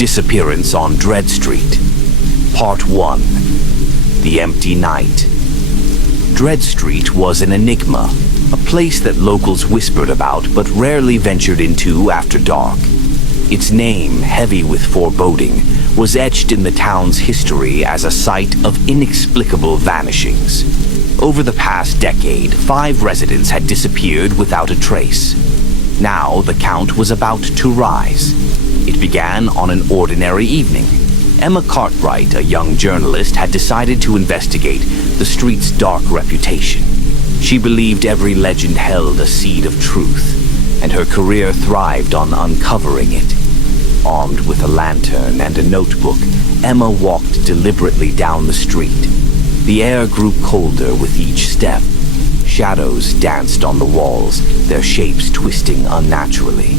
Disappearance on Dread Street. Part 1. The Empty Night. Dread Street was an enigma, a place that locals whispered about but rarely ventured into after dark. Its name, heavy with foreboding, was etched in the town's history as a site of inexplicable vanishings. Over the past decade, 5 residents had disappeared without a trace. Now the count was about to rise. It began on an ordinary evening. Emma Cartwright, a young journalist, had decided to investigate the street's dark reputation. She believed every legend held a seed of truth, and her career thrived on uncovering it. Armed with a lantern and a notebook, Emma walked deliberately down the street. The air grew colder with each step. Shadows danced on the walls, their shapes twisting unnaturally.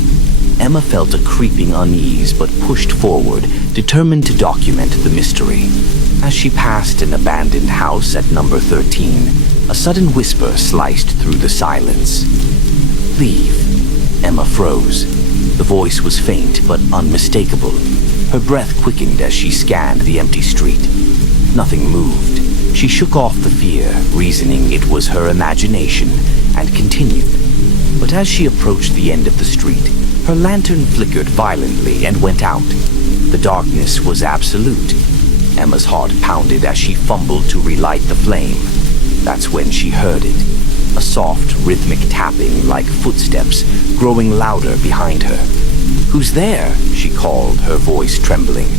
Emma felt a creeping unease but pushed forward, determined to document the mystery. As she passed an abandoned house at number 13, a sudden whisper sliced through the silence. "Leave." Emma froze. The voice was faint but unmistakable. Her breath quickened as she scanned the empty street. Nothing moved. She shook off the fear, reasoning it was her imagination, and continued. But as she approached the end of the street, her lantern flickered violently and went out. The darkness was absolute. Emma's heart pounded as she fumbled to relight the flame. That's when she heard it. A soft, rhythmic tapping like footsteps, growing louder behind her. "Who's there?" she called, her voice trembling.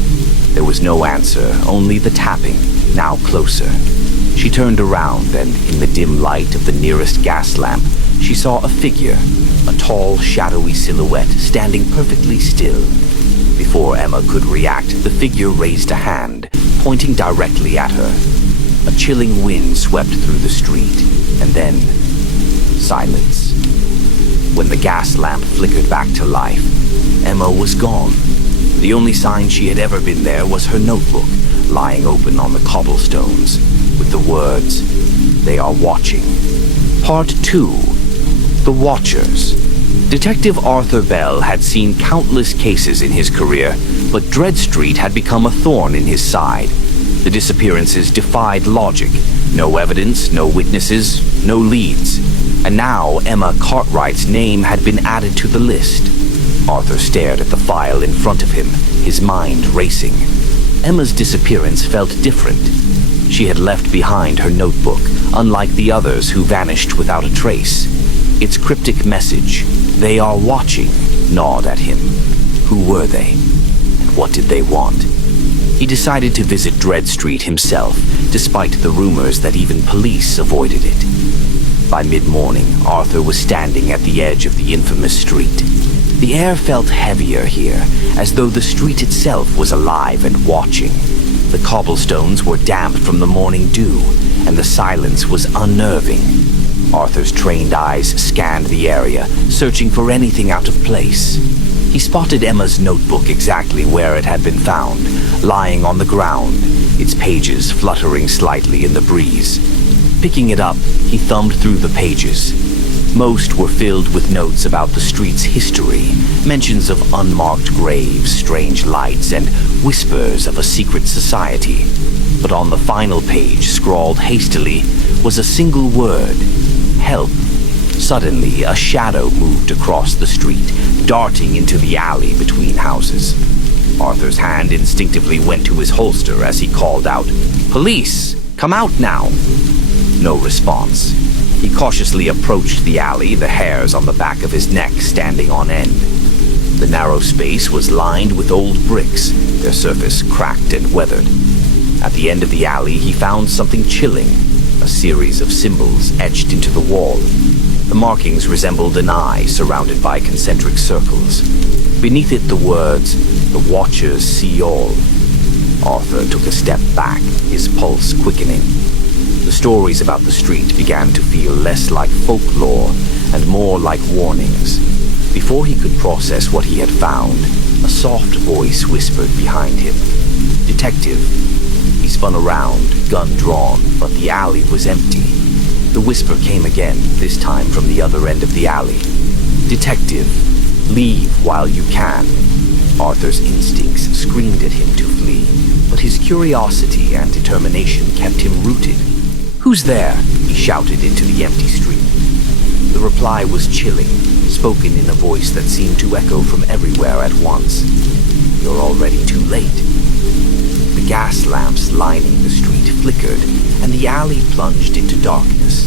There was no answer, only the tapping, now closer. She turned around, and in the dim light of the nearest gas lamp, she saw a figure, a tall, shadowy silhouette standing perfectly still. Before Emma could react, the figure raised a hand, pointing directly at her. A chilling wind swept through the street, and then silence. When the gas lamp flickered back to life, Emma was gone. The only sign she had ever been there was her notebook, lying open on the cobblestones, with the words, "They are watching." Part 2. The Watchers. Detective Arthur Bell had seen countless cases in his career, but Dread Street had become a thorn in his side. The disappearances defied logic. No evidence, no witnesses, no leads. And now Emma Cartwright's name had been added to the list. Arthur stared at the file in front of him, his mind racing. Emma's disappearance felt different. She had left behind her notebook, unlike the others who vanished without a trace. Its cryptic message, "They are watching," gnawed at him. Who were they? And what did they want? He decided to visit Dread Street himself, despite the rumors that even police avoided it. By mid-morning, Arthur was standing at the edge of the infamous street. The air felt heavier here, as though the street itself was alive and watching. The cobblestones were damp from the morning dew, and the silence was unnerving. Arthur's trained eyes scanned the area, searching for anything out of place. He spotted Emma's notebook exactly where it had been found, lying on the ground, its pages fluttering slightly in the breeze. Picking it up, he thumbed through the pages. Most were filled with notes about the street's history, mentions of unmarked graves, strange lights, and whispers of a secret society. But on the final page, scrawled hastily, was a single word: help. Suddenly, a shadow moved across the street, darting into the alley between houses. Arthur's hand instinctively went to his holster as he called out, "Police! Come out now!" No response. He cautiously approached the alley, the hairs on the back of his neck standing on end. The narrow space was lined with old bricks, their surface cracked and weathered. At the end of the alley, he found something chilling, a series of symbols etched into the wall. The markings resembled an eye surrounded by concentric circles. Beneath it, the words, "The Watchers see all." Arthur took a step back, his pulse quickening. The stories about the street began to feel less like folklore and more like warnings. Before he could process what he had found, a soft voice whispered behind him, "Detective." He spun around, gun drawn, but the alley was empty. The whisper came again, this time from the other end of the alley. "Detective, leave while you can." Arthur's instincts screamed at him to flee, but his curiosity and determination kept him rooted. "Who's there?" he shouted into the empty street. The reply was chilling, spoken in a voice that seemed to echo from everywhere at once. "You're already too late." The gas lamps lining the street flickered, and the alley plunged into darkness.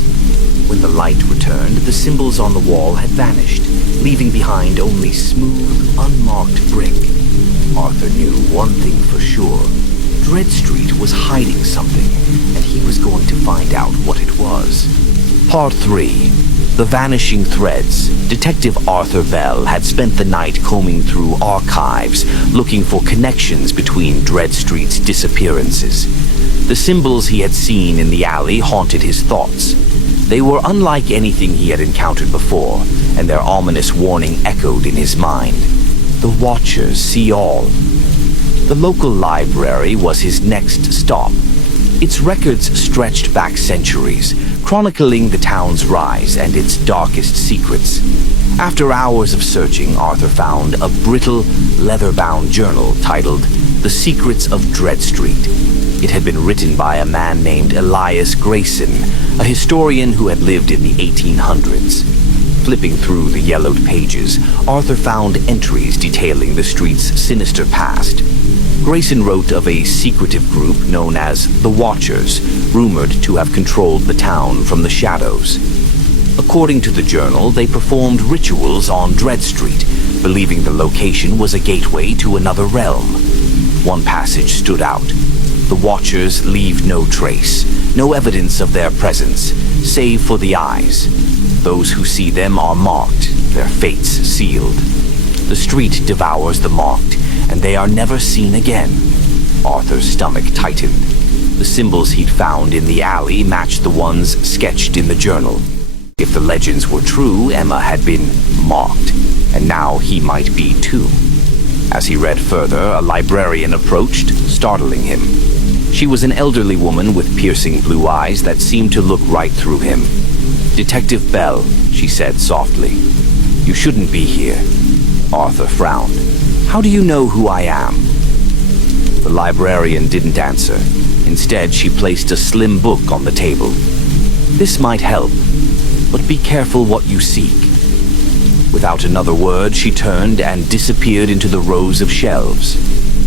When the light returned, the symbols on the wall had vanished, leaving behind only smooth, unmarked brick. Arthur knew one thing for sure. Dread Street was hiding something, and he was going to find out what it was. Part 3. The Vanishing Threads. Detective Arthur Bell had spent the night combing through archives, looking for connections between Dread Street's disappearances. The symbols he had seen in the alley haunted his thoughts. They were unlike anything he had encountered before, and their ominous warning echoed in his mind. The Watchers see all. The local library was his next stop. Its records stretched back centuries, chronicling the town's rise and its darkest secrets. After hours of searching, Arthur found a brittle, leather-bound journal titled The Secrets of Dread Street. It had been written by a man named Elias Grayson, a historian who had lived in the 1800s. Flipping through the yellowed pages, Arthur found entries detailing the street's sinister past. Grayson wrote of a secretive group known as the Watchers, rumored to have controlled the town from the shadows. According to the journal, they performed rituals on Dread Street, believing the location was a gateway to another realm. One passage stood out. The Watchers leave no trace, no evidence of their presence, save for the eyes. Those who see them are marked, their fates sealed. The street devours the marked, and they are never seen again. Arthur's stomach tightened. The symbols he'd found in the alley matched the ones sketched in the journal. If the legends were true, Emma had been marked, and now he might be too. As he read further, a librarian approached, startling him. She was an elderly woman with piercing blue eyes that seemed to look right through him. "Detective Bell," she said softly. "You shouldn't be here." Arthur frowned. "How do you know who I am?" The librarian didn't answer. Instead, she placed a slim book on the table. "This might help, but be careful what you seek." Without another word, she turned and disappeared into the rows of shelves.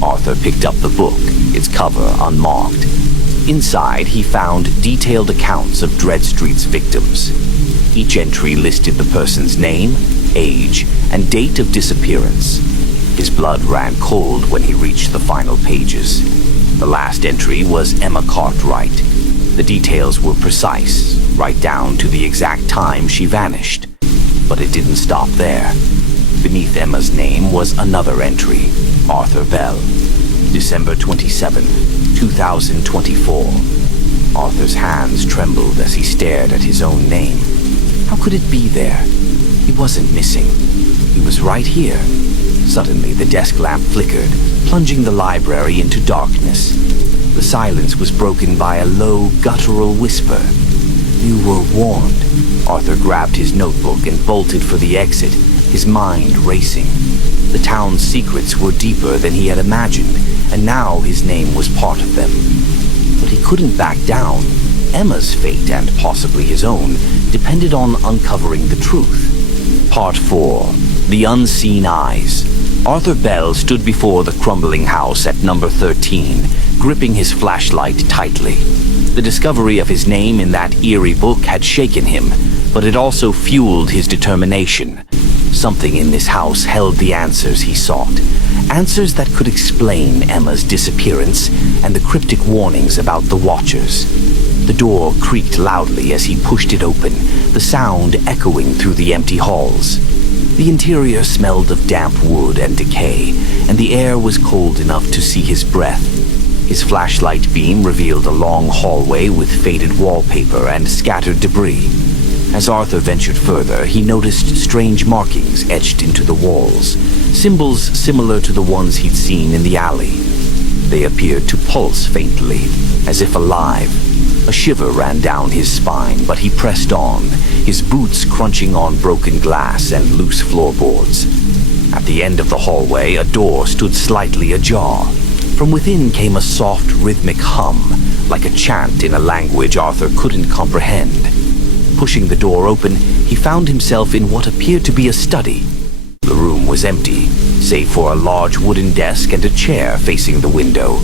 Arthur picked up the book, its cover unmarked. Inside, he found detailed accounts of Dread Street's victims. Each entry listed the person's name, age, and date of disappearance. His blood ran cold when he reached the final pages. The last entry was Emma Cartwright. The details were precise, right down to the exact time she vanished. But it didn't stop there. Beneath Emma's name was another entry, Arthur Bell. December 27, 2024. Arthur's hands trembled as he stared at his own name. How could it be there? He wasn't missing. He was right here. Suddenly, the desk lamp flickered, plunging the library into darkness. The silence was broken by a low, guttural whisper. "You were warned." Arthur grabbed his notebook and bolted for the exit, his mind racing. The town's secrets were deeper than he had imagined, and now his name was part of them. But he couldn't back down. Emma's fate, and possibly his own, depended on uncovering the truth. Part 4. The Unseen Eyes. Arthur Bell stood before the crumbling house at number 13, gripping his flashlight tightly. The discovery of his name in that eerie book had shaken him, but it also fueled his determination. Something in this house held the answers he sought. Answers that could explain Emma's disappearance and the cryptic warnings about the Watchers. The door creaked loudly as he pushed it open, the sound echoing through the empty halls. The interior smelled of damp wood and decay, and the air was cold enough to see his breath. His flashlight beam revealed a long hallway with faded wallpaper and scattered debris. As Arthur ventured further, he noticed strange markings etched into the walls, symbols similar to the ones he'd seen in the alley. They appeared to pulse faintly, as if alive. A shiver ran down his spine, but he pressed on, his boots crunching on broken glass and loose floorboards. At the end of the hallway, a door stood slightly ajar. From within came a soft rhythmic hum, like a chant in a language Arthur couldn't comprehend. Pushing the door open, he found himself in what appeared to be a study. The room was empty, save for a large wooden desk and a chair facing the window.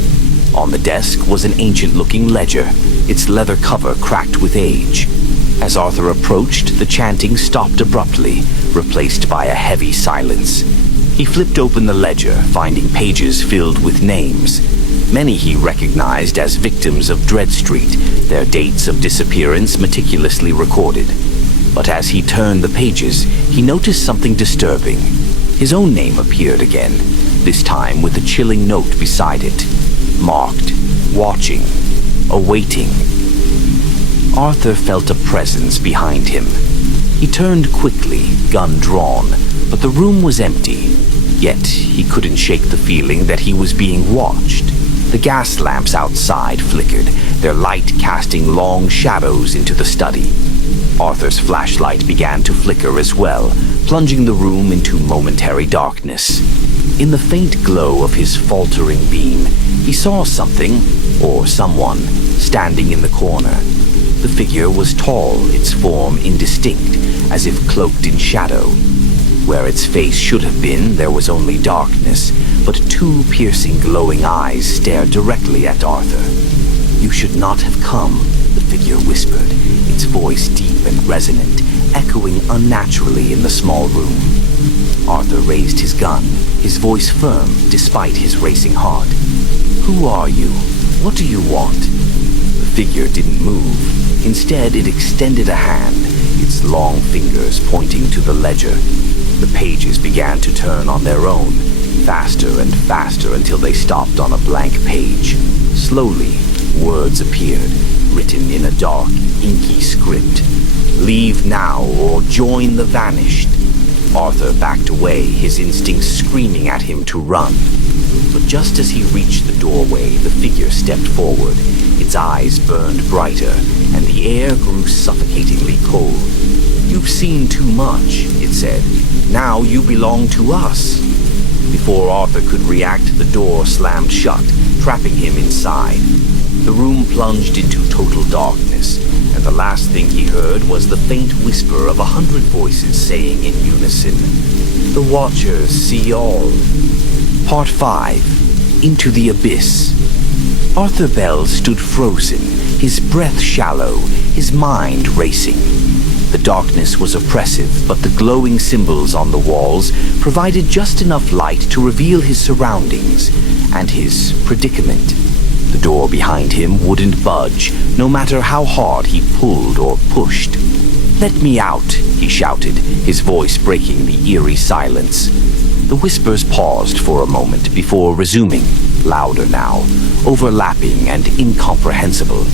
On the desk was an ancient-looking ledger, its leather cover cracked with age. As Arthur approached, the chanting stopped abruptly, replaced by a heavy silence. He flipped open the ledger, finding pages filled with names. Many he recognized as victims of Dread Street, their dates of disappearance meticulously recorded. But as he turned the pages, he noticed something disturbing. His own name appeared again, this time with a chilling note beside it. Marked, watching, awaiting. Arthur felt a presence behind him. He turned quickly, gun drawn, but the room was empty. Yet he couldn't shake the feeling that he was being watched. The gas lamps outside flickered, their light casting long shadows into the study. Arthur's flashlight began to flicker as well, plunging the room into momentary darkness. In the faint glow of his faltering beam, he saw something, or someone, standing in the corner. The figure was tall, its form indistinct, as if cloaked in shadow. Where its face should have been, there was only darkness, but two piercing, glowing eyes stared directly at Arthur. "You should not have come," the figure whispered, its voice deep and resonant, echoing unnaturally in the small room. Arthur raised his gun, his voice firm despite his racing heart. "Who are you? What do you want?" The figure didn't move. Instead, it extended a hand, its long fingers pointing to the ledger. The pages began to turn on their own, faster and faster until they stopped on a blank page. Slowly, words appeared, written in a dark, inky script. "Leave now or join the vanished." Arthur backed away, his instincts screaming at him to run. But just as he reached the doorway, the figure stepped forward. Its eyes burned brighter, and the air grew suffocatingly cold. "You've seen too much," it said. "Now you belong to us." Before Arthur could react, the door slammed shut, trapping him inside. The room plunged into total darkness, and the last thing he heard was the faint whisper of 100 voices saying in unison, "The Watchers see all." Part 5. Into the Abyss. Arthur Bell stood frozen, his breath shallow, his mind racing. The darkness was oppressive, but the glowing symbols on the walls provided just enough light to reveal his surroundings and his predicament. The door behind him wouldn't budge, no matter how hard he pulled or pushed. "Let me out," he shouted, his voice breaking the eerie silence. The whispers paused for a moment before resuming, louder now, overlapping and incomprehensible.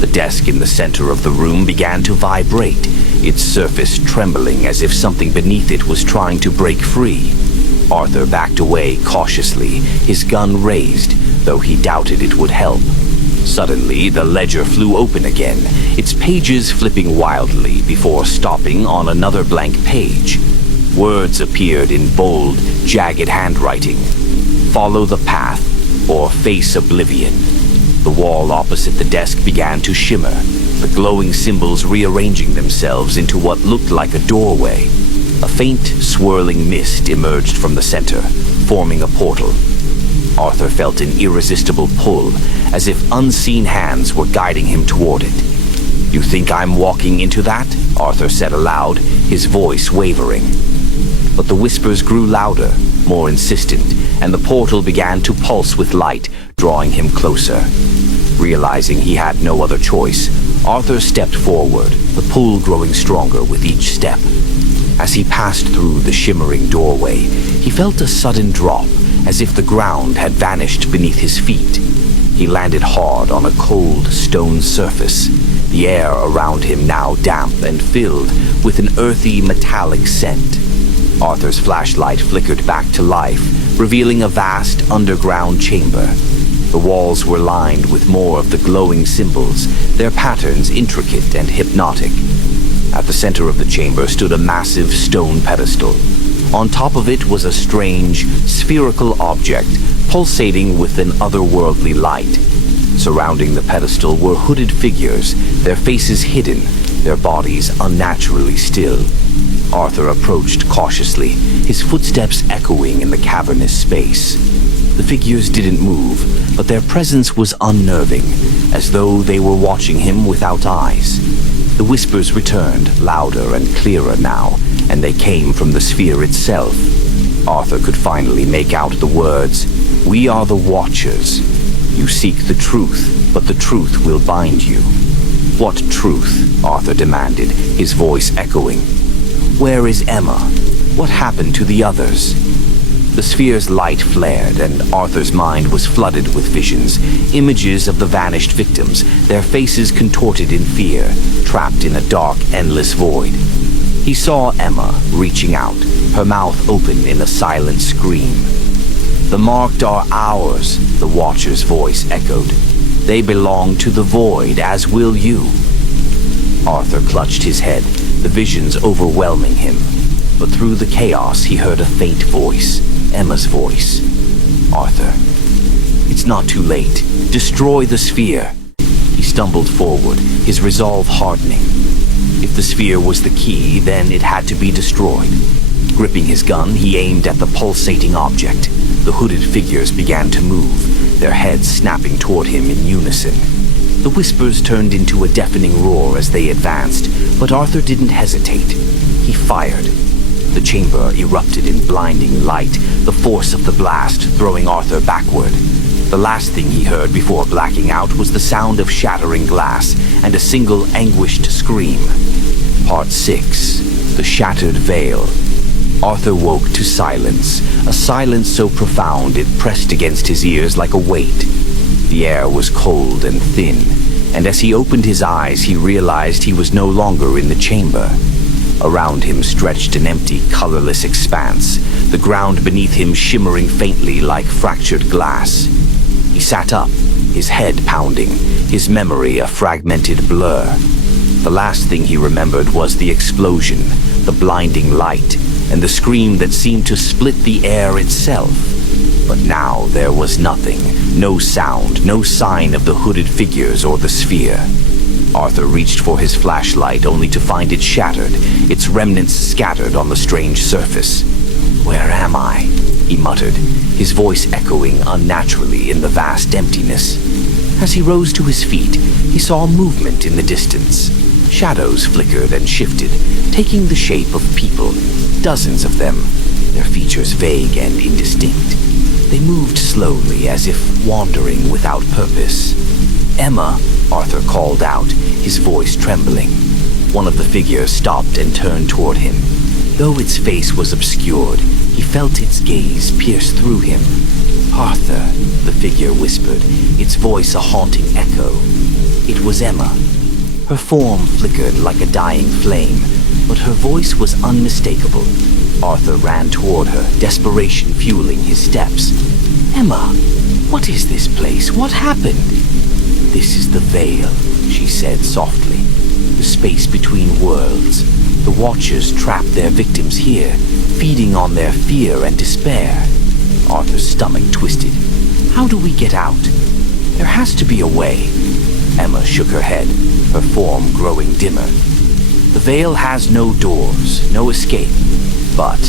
The desk in the center of the room began to vibrate, its surface trembling as if something beneath it was trying to break free. Arthur backed away cautiously, his gun raised, though he doubted it would help. Suddenly, the ledger flew open again, its pages flipping wildly before stopping on another blank page. Words appeared in bold, jagged handwriting. "Follow the path, or face oblivion." The wall opposite the desk began to shimmer, the glowing symbols rearranging themselves into what looked like a doorway. A faint, swirling mist emerged from the center, forming a portal. Arthur felt an irresistible pull, as if unseen hands were guiding him toward it. "You think I'm walking into that?" Arthur said aloud, his voice wavering. But the whispers grew louder, more insistent, and the portal began to pulse with light, drawing him closer. Realizing he had no other choice, Arthur stepped forward, the pull growing stronger with each step. As he passed through the shimmering doorway, he felt a sudden drop, as if the ground had vanished beneath his feet. He landed hard on a cold stone surface, the air around him now damp and filled with an earthy metallic scent. Arthur's flashlight flickered back to life, revealing a vast underground chamber. The walls were lined with more of the glowing symbols, their patterns intricate and hypnotic. At the center of the chamber stood a massive stone pedestal. On top of it was a strange, spherical object, pulsating with an otherworldly light. Surrounding the pedestal were hooded figures, their faces hidden, their bodies unnaturally still. Arthur approached cautiously, his footsteps echoing in the cavernous space. The figures didn't move, but their presence was unnerving, as though they were watching him without eyes. The whispers returned, louder and clearer now, and they came from the sphere itself. Arthur could finally make out the words, "We are the Watchers. You seek the truth, but the truth will bind you." "What truth?" Arthur demanded, his voice echoing. "Where is Emma? What happened to the others?" The sphere's light flared, and Arthur's mind was flooded with visions, images of the vanished victims, their faces contorted in fear, trapped in a dark, endless void. He saw Emma reaching out, her mouth open in a silent scream. "The marked are ours," the Watcher's voice echoed. "They belong to the void, as will you." Arthur clutched his head, the visions overwhelming him. But through the chaos he heard a faint voice, Emma's voice. "Arthur, it's not too late. Destroy the sphere." He stumbled forward, his resolve hardening. If the sphere was the key, then it had to be destroyed. Gripping his gun, he aimed at the pulsating object. The hooded figures began to move, their heads snapping toward him in unison. The whispers turned into a deafening roar as they advanced, but Arthur didn't hesitate. He fired. The chamber erupted in blinding light, the force of the blast throwing Arthur backward. The last thing he heard before blacking out was the sound of shattering glass and a single anguished scream. Part 6. The Shattered Veil. Arthur woke to silence, a silence so profound it pressed against his ears like a weight. The air was cold and thin, and as he opened his eyes he realized he was no longer in the chamber. Around him stretched an empty, colorless expanse, the ground beneath him shimmering faintly like fractured glass. He sat up, his head pounding, his memory a fragmented blur. The last thing he remembered was the explosion, the blinding light, and the scream that seemed to split the air itself. But now there was nothing, no sound, no sign of the hooded figures or the sphere. Arthur reached for his flashlight only to find it shattered, its remnants scattered on the strange surface. "Where am I?" he muttered, his voice echoing unnaturally in the vast emptiness. As he rose to his feet, he saw movement in the distance. Shadows flickered and shifted, taking the shape of people, dozens of them, their features vague and indistinct. They moved slowly, as if wandering without purpose. "Emma," Arthur called out, his voice trembling. One of the figures stopped and turned toward him. Though its face was obscured, he felt its gaze pierce through him. "Arthur," the figure whispered, its voice a haunting echo. It was Emma. Her form flickered like a dying flame, but her voice was unmistakable. Arthur ran toward her, desperation fueling his steps. "Emma, what is this place? What happened?" "This is the Veil," she said softly. "The space between worlds. The Watchers trap their victims here, feeding on their fear and despair." Arthur's stomach twisted. "How do we get out?" "There has to be a way." Emma shook her head, her form growing dimmer. "The Veil has no doors, no escape. But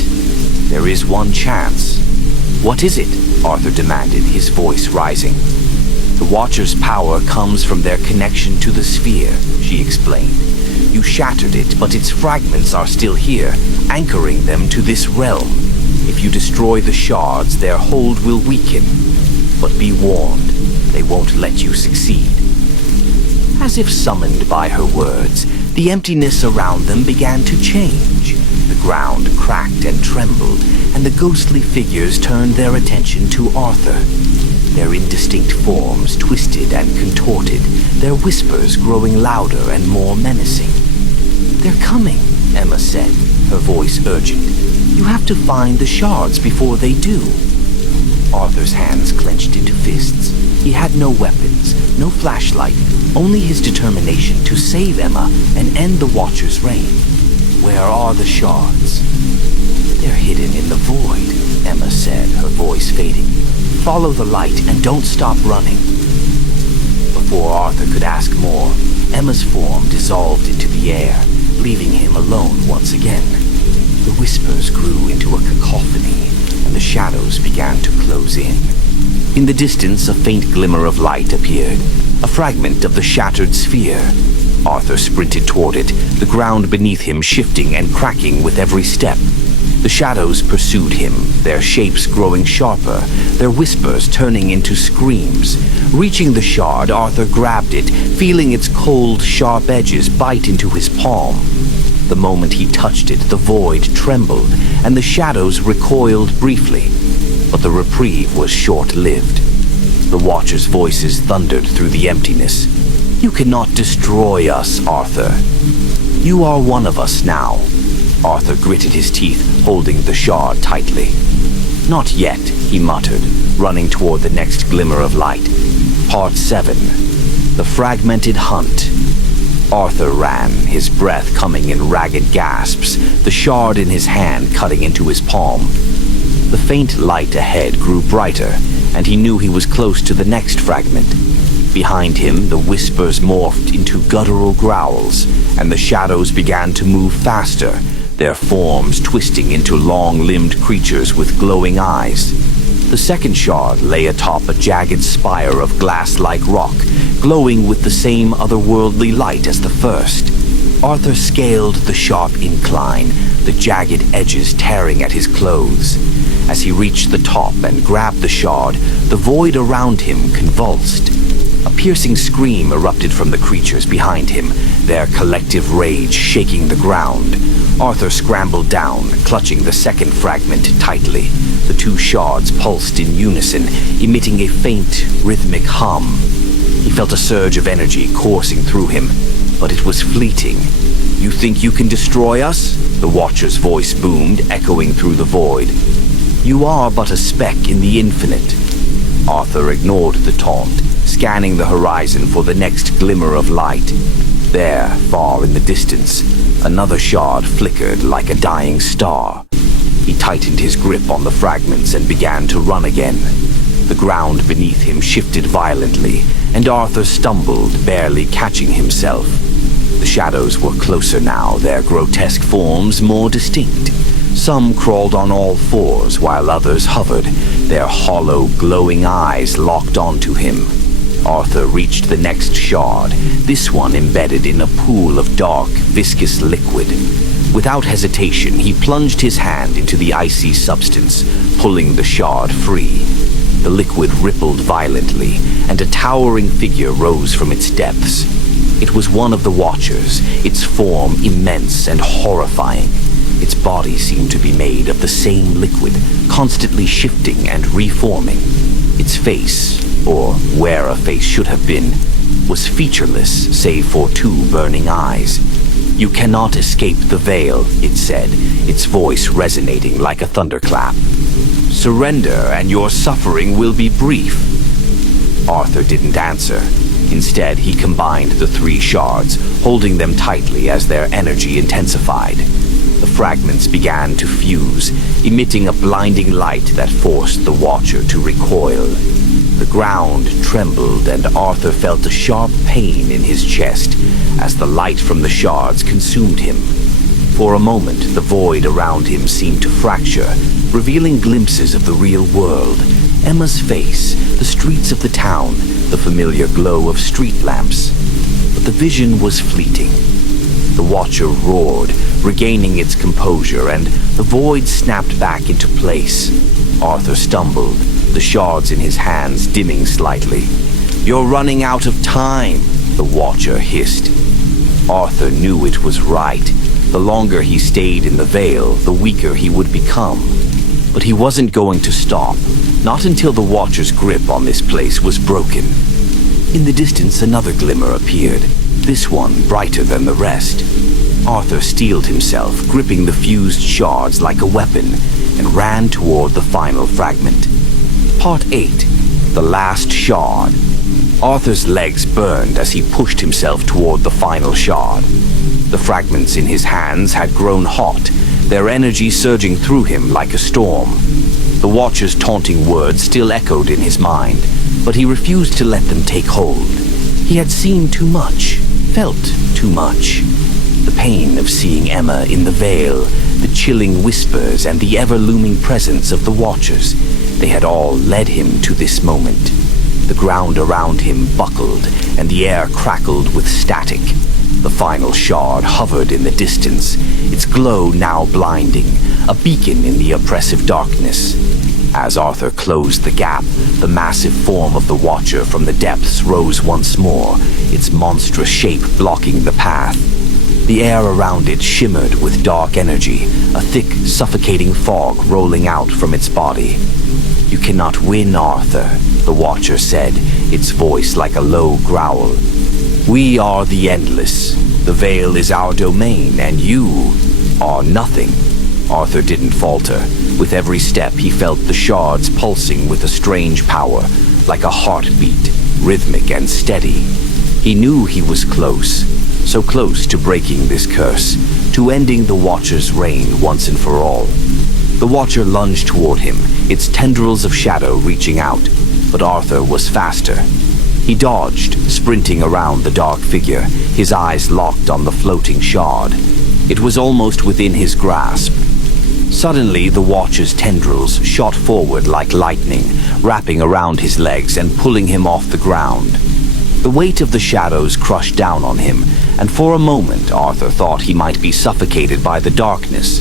there is one chance." "What is it?" Arthur demanded, his voice rising. "The Watcher's power comes from their connection to the sphere," she explained. "You shattered it, but its fragments are still here, anchoring them to this realm. If you destroy the shards, their hold will weaken. But be warned, they won't let you succeed." As if summoned by her words, the emptiness around them began to change. The ground cracked and trembled, and the ghostly figures turned their attention to Arthur. Their indistinct forms twisted and contorted, their whispers growing louder and more menacing. "They're coming," Emma said, her voice urgent. "You have to find the shards before they do." Arthur's hands clenched into fists. He had no weapons, no flashlight, only his determination to save Emma and end the Watcher's reign. "Where are the shards?" "They're hidden in the void," Emma said, her voice fading. Follow the light and don't stop running." Before Arthur could ask more, Emma's form dissolved into the air, leaving him alone once again. The whispers grew into a cacophony, and the shadows began to close in. In the distance, a faint glimmer of light appeared, a fragment of the shattered sphere. Arthur sprinted toward it, the ground beneath him shifting and cracking with every step. The shadows pursued him, their shapes growing sharper, their whispers turning into screams. Reaching the shard, Arthur grabbed it, feeling its cold, sharp edges bite into his palm. The moment he touched it, the void trembled, and the shadows recoiled briefly. But the reprieve was short-lived. The Watcher's voices thundered through the emptiness. "You cannot destroy us, Arthur. You are one of us now." Arthur gritted his teeth, holding the shard tightly. "Not yet," he muttered, running toward the next glimmer of light. Part 7. The Fragmented Hunt. Arthur ran, his breath coming in ragged gasps, the shard in his hand cutting into his palm. The faint light ahead grew brighter, and he knew he was close to the next fragment. Behind him, the whispers morphed into guttural growls, and the shadows began to move faster, their forms twisting into long-limbed creatures with glowing eyes. The second shard lay atop a jagged spire of glass-like rock, glowing with the same otherworldly light as the first. Arthur scaled the sharp incline, the jagged edges tearing at his clothes. As he reached the top and grabbed the shard, the void around him convulsed. A piercing scream erupted from the creatures behind him, their collective rage shaking the ground. Arthur scrambled down, clutching the second fragment tightly. The two shards pulsed in unison, emitting a faint, rhythmic hum. He felt a surge of energy coursing through him, but it was fleeting. "You think you can destroy us?" The Watcher's voice boomed, echoing through the void. "You are but a speck in the infinite." Arthur ignored the taunt, scanning the horizon for the next glimmer of light. There, far in the distance, another shard flickered like a dying star. He tightened his grip on the fragments and began to run again. The ground beneath him shifted violently, and Arthur stumbled, barely catching himself. The shadows were closer now, their grotesque forms more distinct. Some crawled on all fours, while others hovered, their hollow, glowing eyes locked onto him. Arthur reached the next shard, this one embedded in a pool of dark, viscous liquid. Without hesitation, he plunged his hand into the icy substance, pulling the shard free. The liquid rippled violently, and a towering figure rose from its depths. It was one of the Watchers, its form immense and horrifying. Its body seemed to be made of the same liquid, constantly shifting and reforming. Its face, or where a face should have been, was featureless save for two burning eyes. "You cannot escape the veil," it said, its voice resonating like a thunderclap. "Surrender and your suffering will be brief." Arthur didn't answer. Instead, he combined the three shards, holding them tightly as their energy intensified. The fragments began to fuse, emitting a blinding light that forced the Watcher to recoil. The ground trembled, and Arthur felt a sharp pain in his chest as the light from the shards consumed him. For a moment, the void around him seemed to fracture, revealing glimpses of the real world. Emma's face, the streets of the town, the familiar glow of street lamps. But the vision was fleeting. The Watcher roared, regaining its composure, and the void snapped back into place. Arthur stumbled, the shards in his hands dimming slightly. "You're running out of time," the Watcher hissed. Arthur knew it was right. The longer he stayed in the veil, the weaker he would become. But he wasn't going to stop, not until the Watcher's grip on this place was broken. In the distance, another glimmer appeared, this one brighter than the rest. Arthur steeled himself, gripping the fused shards like a weapon, and ran toward the final fragment. Part 8. The Last Shard. Arthur's legs burned as he pushed himself toward the final shard. The fragments in his hands had grown hot, their energy surging through him like a storm. The Watcher's taunting words still echoed in his mind, but he refused to let them take hold. He had seen too much, felt too much. The pain of seeing Emma in the veil, the chilling whispers, and the ever-looming presence of the Watchers, they had all led him to this moment. The ground around him buckled, and the air crackled with static. The final shard hovered in the distance, its glow now blinding, a beacon in the oppressive darkness. As Arthur closed the gap, the massive form of the Watcher from the depths rose once more, its monstrous shape blocking the path. The air around it shimmered with dark energy, a thick, suffocating fog rolling out from its body. "You cannot win, Arthur," the Watcher said, its voice like a low growl. "We are the Endless. The Veil is our domain, and you are nothing." Arthur didn't falter. With every step, he felt the shards pulsing with a strange power, like a heartbeat, rhythmic and steady. He knew he was close, so close to breaking this curse, to ending the Watcher's reign once and for all. The Watcher lunged toward him, its tendrils of shadow reaching out, but Arthur was faster. He dodged, sprinting around the dark figure, his eyes locked on the floating shard. It was almost within his grasp. Suddenly, the Watcher's tendrils shot forward like lightning, wrapping around his legs and pulling him off the ground. The weight of the shadows crushed down on him, and for a moment Arthur thought he might be suffocated by the darkness.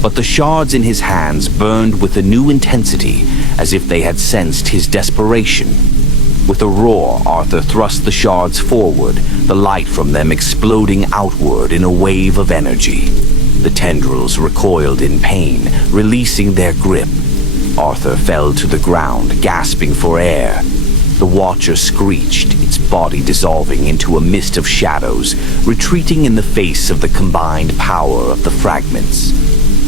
But the shards in his hands burned with a new intensity, as if they had sensed his desperation. With a roar, Arthur thrust the shards forward, the light from them exploding outward in a wave of energy. The tendrils recoiled in pain, releasing their grip. Arthur fell to the ground, gasping for air. The Watcher screeched, its body dissolving into a mist of shadows, retreating in the face of the combined power of the fragments.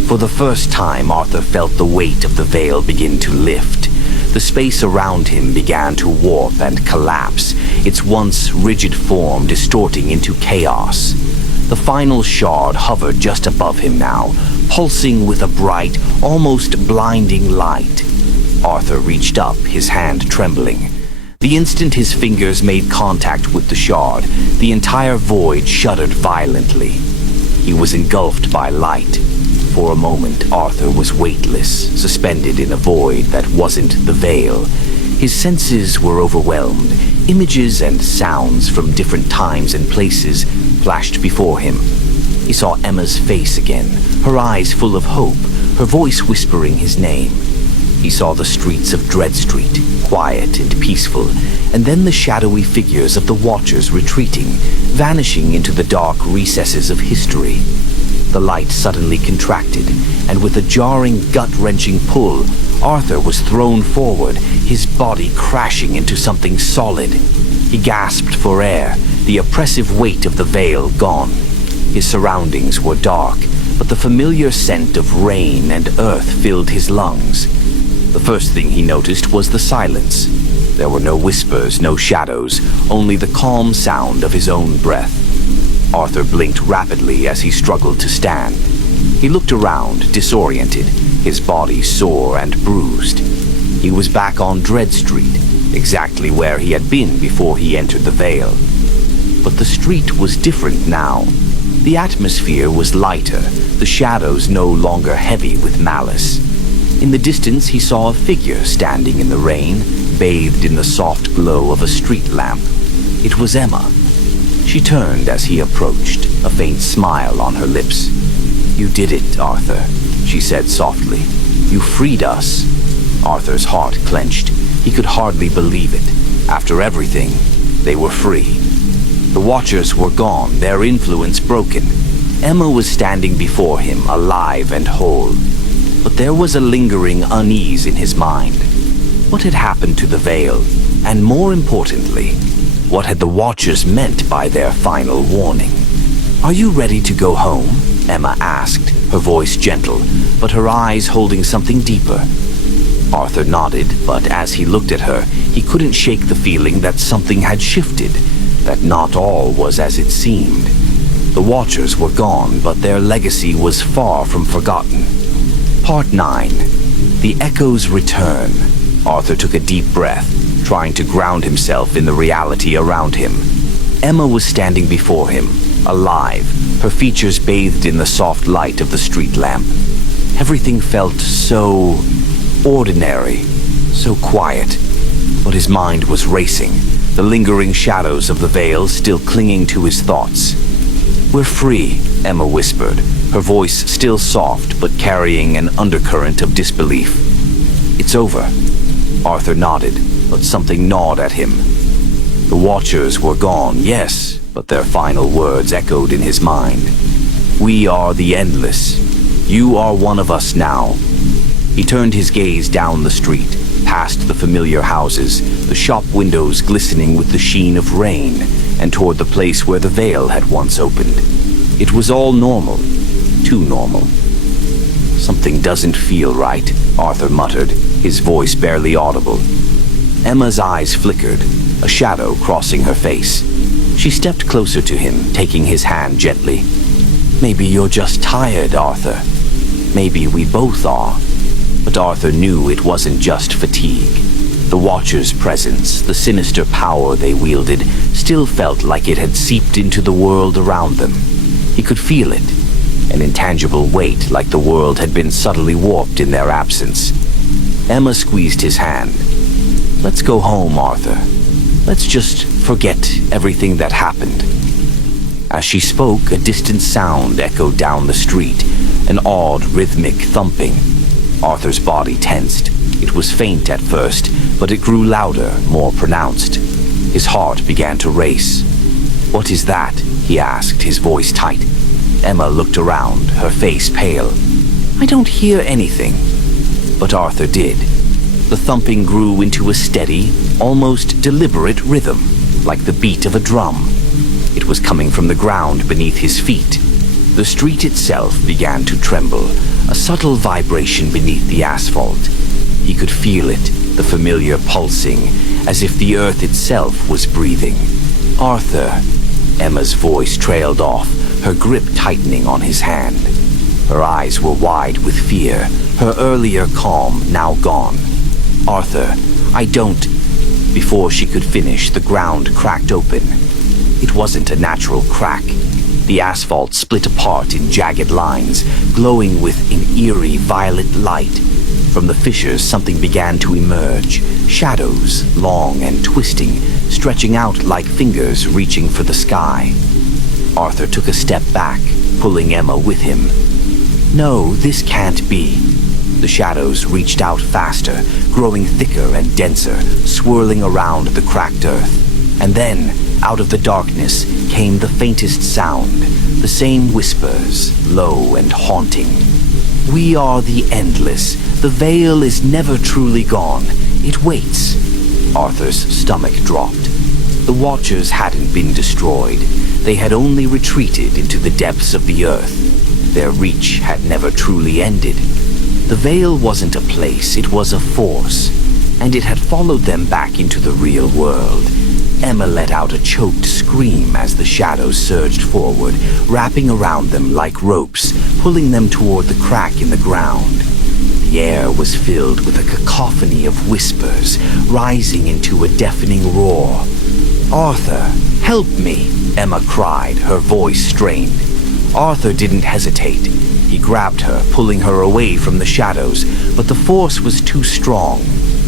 For the first time, Arthur felt the weight of the veil begin to lift. The space around him began to warp and collapse, its once rigid form distorting into chaos. The final shard hovered just above him now, pulsing with a bright, almost blinding light. Arthur reached up, his hand trembling. The instant his fingers made contact with the shard, the entire void shuddered violently. He was engulfed by light. For a moment, Arthur was weightless, suspended in a void that wasn't the veil. His senses were overwhelmed. Images and sounds from different times and places flashed before him. He saw Emma's face again, her eyes full of hope, her voice whispering his name. He saw the streets of Dread Street, quiet and peaceful, and then the shadowy figures of the Watchers retreating, vanishing into the dark recesses of history. The light suddenly contracted, and with a jarring, gut-wrenching pull, Arthur was thrown forward, his body crashing into something solid. He gasped for air, the oppressive weight of the veil gone. His surroundings were dark, but the familiar scent of rain and earth filled his lungs. The first thing he noticed was the silence. There were no whispers, no shadows, only the calm sound of his own breath. Arthur blinked rapidly as he struggled to stand. He looked around, disoriented, his body sore and bruised. He was back on Dread Street, exactly where he had been before he entered the Vale. But the street was different now. The atmosphere was lighter, the shadows no longer heavy with malice. In the distance he saw a figure standing in the rain, bathed in the soft glow of a street lamp. It was Emma. She turned as he approached, a faint smile on her lips. "You did it, Arthur," she said softly. "You freed us." Arthur's heart clenched. He could hardly believe it. After everything, they were free. The Watchers were gone, their influence broken. Emma was standing before him, alive and whole. But there was a lingering unease in his mind. What had happened to the Vale? And more importantly, what had the Watchers meant by their final warning? "Are you ready to go home?" Emma asked, her voice gentle, but her eyes holding something deeper. Arthur nodded, but as he looked at her, he couldn't shake the feeling that something had shifted, that not all was as it seemed. The Watchers were gone, but their legacy was far from forgotten. Part 9. The echoes return. Arthur took a deep breath, trying to ground himself in the reality around him. Emma was standing before him, alive, her features bathed in the soft light of the street lamp. Everything felt so ordinary, so quiet, but his mind was racing, the lingering shadows of the veil still clinging to his thoughts. "We're free," Emma whispered, her voice still soft but carrying an undercurrent of disbelief. "It's over." Arthur nodded, but something gnawed at him. The Watchers were gone, yes, but their final words echoed in his mind. "We are the Endless. You are one of us now." He turned his gaze down the street, past the familiar houses, the shop windows glistening with the sheen of rain, and toward the place where the veil had once opened. It was all normal, too normal. "Something doesn't feel right," Arthur muttered, his voice barely audible. Emma's eyes flickered, a shadow crossing her face. She stepped closer to him, taking his hand gently. "Maybe you're just tired, Arthur. Maybe we both are." But Arthur knew it wasn't just fatigue. The Watchers' presence, the sinister power they wielded, still felt like it had seeped into the world around them. He could feel it, an intangible weight like the world had been subtly warped in their absence. Emma squeezed his hand. "Let's go home, Arthur. Let's just forget everything that happened." As she spoke, a distant sound echoed down the street, an odd, rhythmic thumping. Arthur's body tensed. It was faint at first, but it grew louder, more pronounced. His heart began to race. "What is that?" he asked, his voice tight. Emma looked around, her face pale. "I don't hear anything." But Arthur did. The thumping grew into a steady, almost deliberate rhythm, like the beat of a drum. It was coming from the ground beneath his feet. The street itself began to tremble, a subtle vibration beneath the asphalt. He could feel it, the familiar pulsing, as if the earth itself was breathing. "Arthur," Emma's voice trailed off, her grip tightening on his hand. Her eyes were wide with fear, her earlier calm now gone. "Arthur, I don't..." Before she could finish, the ground cracked open. It wasn't a natural crack. The asphalt split apart in jagged lines, glowing with an eerie violet light. From the fissures, something began to emerge, shadows, long and twisting, stretching out like fingers reaching for the sky. Arthur took a step back, pulling Emma with him. "No, this can't be." The shadows reached out faster, growing thicker and denser, swirling around the cracked earth. And then, out of the darkness, came the faintest sound, the same whispers, low and haunting. "We are the Endless. The veil is never truly gone. It waits." Arthur's stomach dropped. The Watchers hadn't been destroyed. They had only retreated into the depths of the earth. Their reach had never truly ended. The veil wasn't a place, it was a force, and it had followed them back into the real world. Emma let out a choked scream as the shadows surged forward, wrapping around them like ropes, pulling them toward the crack in the ground. The air was filled with a cacophony of whispers, rising into a deafening roar. "Arthur, help me!" Emma cried, her voice strained. Arthur didn't hesitate. He grabbed her, pulling her away from the shadows, but the force was too strong.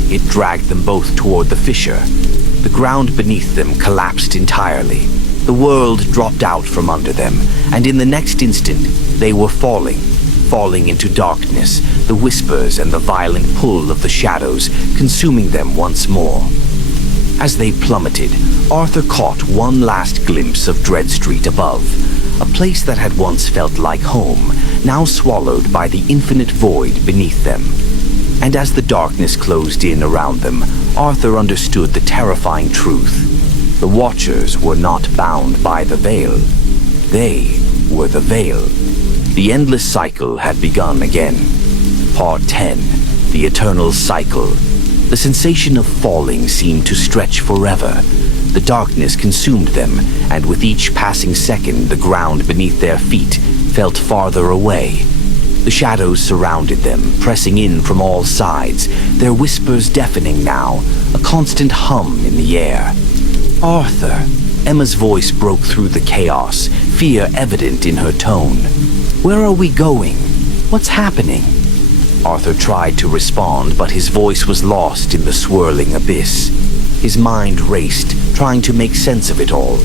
It dragged them both toward the fissure. The ground beneath them collapsed entirely. The world dropped out from under them, and in the next instant, they were falling into darkness, the whispers and the violent pull of the shadows consuming them once more. As they plummeted, Arthur caught one last glimpse of Dread Street above, a place that had once felt like home, now swallowed by the infinite void beneath them. And as the darkness closed in around them, Arthur understood the terrifying truth. The Watchers were not bound by the veil. They were the veil. The endless cycle had begun again. Part 10, the eternal cycle. The sensation of falling seemed to stretch forever. The darkness consumed them, and with each passing second, the ground beneath their feet felt farther away. The shadows surrounded them, pressing in from all sides, their whispers deafening now, a constant hum in the air. "Arthur!" Emma's voice broke through the chaos, fear evident in her tone. "Where are we going? What's happening?" Arthur tried to respond, but his voice was lost in the swirling abyss. His mind raced, trying to make sense of it all.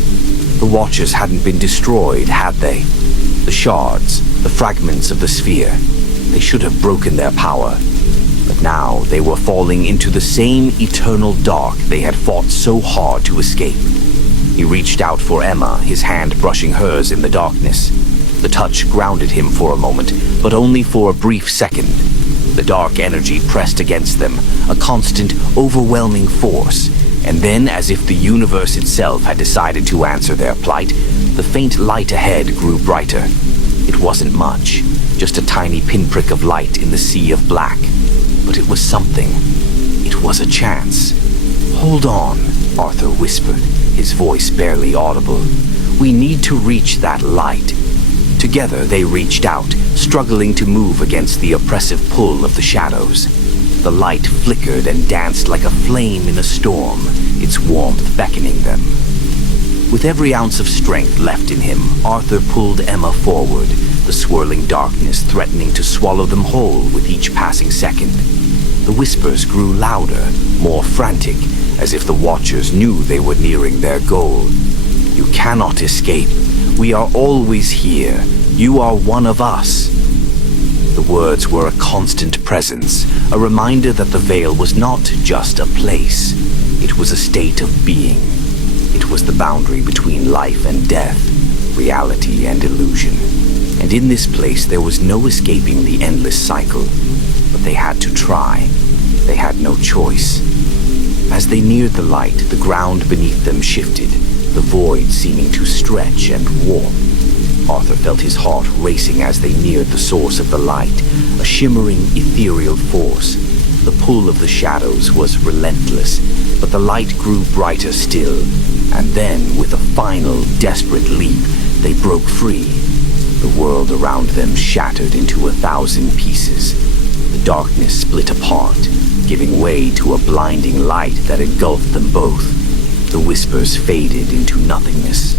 The Watchers hadn't been destroyed, had they? The shards, the fragments of the sphere, they should have broken their power. But now they were falling into the same eternal dark they had fought so hard to escape. He reached out for Emma, his hand brushing hers in the darkness. The touch grounded him for a moment, but only for a brief second. The dark energy pressed against them, a constant, overwhelming force. And then, as if the universe itself had decided to answer their plight, the faint light ahead grew brighter. It wasn't much, just a tiny pinprick of light in the sea of black. But it was something. It was a chance. "Hold on," Arthur whispered, his voice barely audible. "We need to reach that light." Together they reached out, struggling to move against the oppressive pull of the shadows. The light flickered and danced like a flame in a storm, its warmth beckoning them. With every ounce of strength left in him, Arthur pulled Emma forward, the swirling darkness threatening to swallow them whole with each passing second. The whispers grew louder, more frantic, as if the Watchers knew they were nearing their goal. "You cannot escape. We are always here. You are one of us." The words were a constant presence, a reminder that the Veil was not just a place. It was a state of being. It was the boundary between life and death, reality and illusion. And in this place there was no escaping the endless cycle. But they had to try. They had no choice. As they neared the light, the ground beneath them shifted, the void seeming to stretch and warp. Arthur felt his heart racing as they neared the source of the light, a shimmering, ethereal force. The pull of the shadows was relentless, but the light grew brighter still, and then, with a final, desperate leap, they broke free. The world around them shattered into 1,000 pieces. The darkness split apart, giving way to a blinding light that engulfed them both. The whispers faded into nothingness.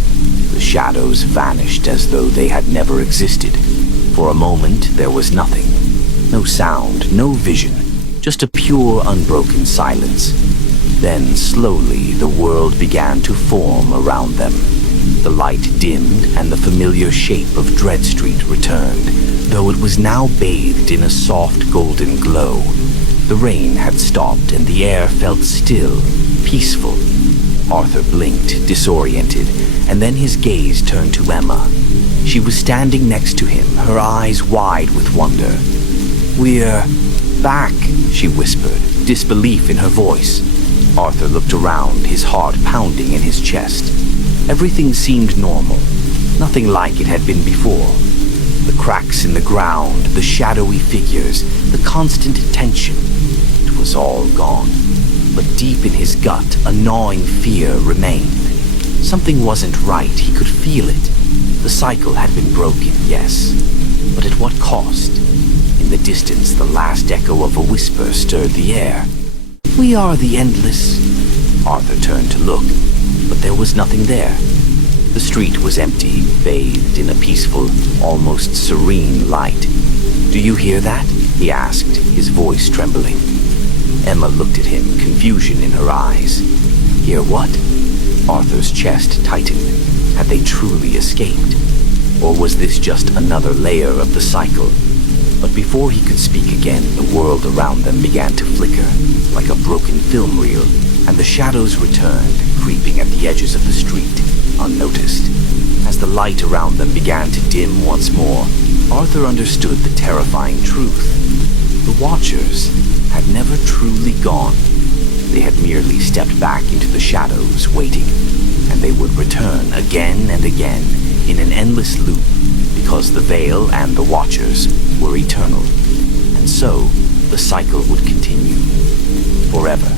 The shadows vanished as though they had never existed. For a moment, there was nothing. No sound, no vision, just a pure, unbroken silence. Then, slowly, the world began to form around them. The light dimmed, and the familiar shape of Dread Street returned, though it was now bathed in a soft golden glow. The rain had stopped, and the air felt still, peaceful. Arthur blinked, disoriented, and then his gaze turned to Emma. She was standing next to him, her eyes wide with wonder. "We're back," she whispered, disbelief in her voice. Arthur looked around, his heart pounding in his chest. Everything seemed normal, nothing like it had been before. The cracks in the ground, the shadowy figures, the constant tension. It was all gone. But deep in his gut, a gnawing fear remained. Something wasn't right, he could feel it. The cycle had been broken, yes, but at what cost? In the distance, the last echo of a whisper stirred the air. "We are the endless." Arthur turned to look, but there was nothing there. The street was empty, bathed in a peaceful, almost serene light. "Do you hear that?" he asked, his voice trembling. Emma looked at him, confusion in her eyes. "Hear what?" Arthur's chest tightened. Had they truly escaped? Or was this just another layer of the cycle? But before he could speak again, the world around them began to flicker, like a broken film reel, and the shadows returned, creeping at the edges of the street, unnoticed. As the light around them began to dim once more, Arthur understood the terrifying truth. The Watchers had never truly gone. They had merely stepped back into the shadows, waiting, and they would return again and again in an endless loop, because the Veil and the Watchers were eternal. And so, the cycle would continue forever.